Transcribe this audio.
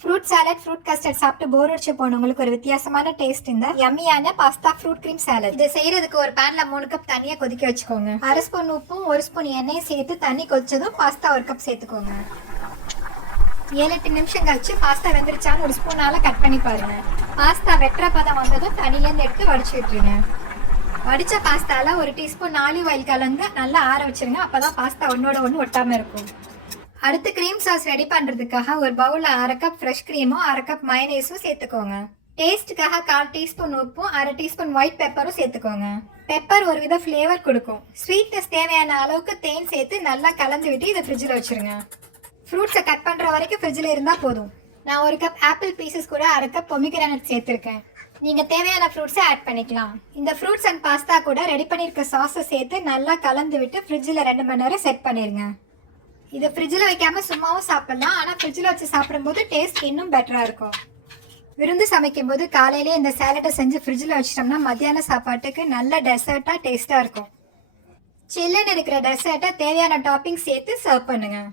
Fruit salad, fruit custard சாப்பிட்டு போர் அடிச்சு போனவங்களுக்கு ஒரு வித்தியாசமான டேஸ்ட் இந்த யம்மியான பாஸ்தா ஃப்ரூட் கிரீம் சாலட். இதை செய்யறதுக்கு ஒரு பேன்ல 3 கப் தண்ணியை கொதிக்க வச்சுக்கோங்க. 1/2 ஸ்பூன் உப்பும் 1 ஸ்பூன் எண்ணெயும் சேர்த்து தண்ணி கொதிச்சதும் பாஸ்தா 1 கப் சேர்த்துக்கோங்க. 7-8 நிமிஷம் கழிச்சு பாஸ்தா வெந்துருச்சான்னு ஒரு ஸ்பூனால கட் பண்ணி பாருங்க. பாஸ்தா வெட்டுற பதம் வந்ததும் தண்ணியிலேருந்து எடுத்து வடிச்சு விட்டுருங்க. வடிச்ச பாஸ்தால 1 டீஸ்பூன் ஆலிவ் ஆயில் கலந்து நல்லா ஆற வச்சிருங்க. அப்பதான் பாஸ்தா ஒன்னோட ஒன்று ஒட்டாம இருக்கும். அடுத்து கிரீம் சாஸ் ரெடி பண்ணுறதுக்காக ஒரு பவுலில் 1/2 கப் ஃப்ரெஷ் க்ரீமும் 1/2 கப் மயனேஸும் சேர்த்துக்கோங்க. டேஸ்ட்டுக்காக 1/4 டீஸ்பூன் உப்பும் 1/2 டீஸ்பூன் ஒயிட் பெப்பரும் சேர்த்துக்கோங்க. பெப்பர் ஒரு வித ஃப்ளேவர் கொடுக்கும். ஸ்வீட்னஸ் தேவையான அளவுக்கு தேன் சேர்த்து நல்லா கலந்து விட்டு இதை ஃப்ரிட்ஜில் வச்சுருங்க. ஃப்ரூட்ஸை கட் பண்ணுற வரைக்கும் ஃப்ரிட்ஜில் இருந்தால் போதும். நான் 1 கப் ஆப்பிள் பீசஸ் கூட 1/2 கப் பொமிகிரானட் சேர்த்துருக்கேன். நீங்கள் தேவையான ஃப்ரூட்ஸை ஆட் பண்ணிக்கலாம். இந்த ஃப்ரூட்ஸ் அண்ட் பாஸ்தா கூட ரெடி பண்ணியிருக்க சாஸை சேர்த்து நல்லா கலந்து விட்டு ஃப்ரிட்ஜில் 2 மணி நேரம் செட் பண்ணிடுங்க. இதை ஃப்ரிட்ஜில் வைக்காம சும்மாவும் சாப்பிடலாம். ஆனால் ஃப்ரிட்ஜில் வச்சு சாப்பிடும்போது டேஸ்ட் இன்னும் பெட்டராக இருக்கும். விருந்து சமைக்கும் போது காலையிலே இந்த சாலட்டை செஞ்சு ஃப்ரிட்ஜில் வச்சிட்டோம்னா மத்தியான சாப்பாட்டுக்கு நல்ல டெசர்ட்டாக டேஸ்ட்டாக இருக்கும். சில்லுன்னு இருக்கிற டெசர்ட்டை தேவையான டாப்பிங் சேர்த்து சர்வ் பண்ணுங்கள்.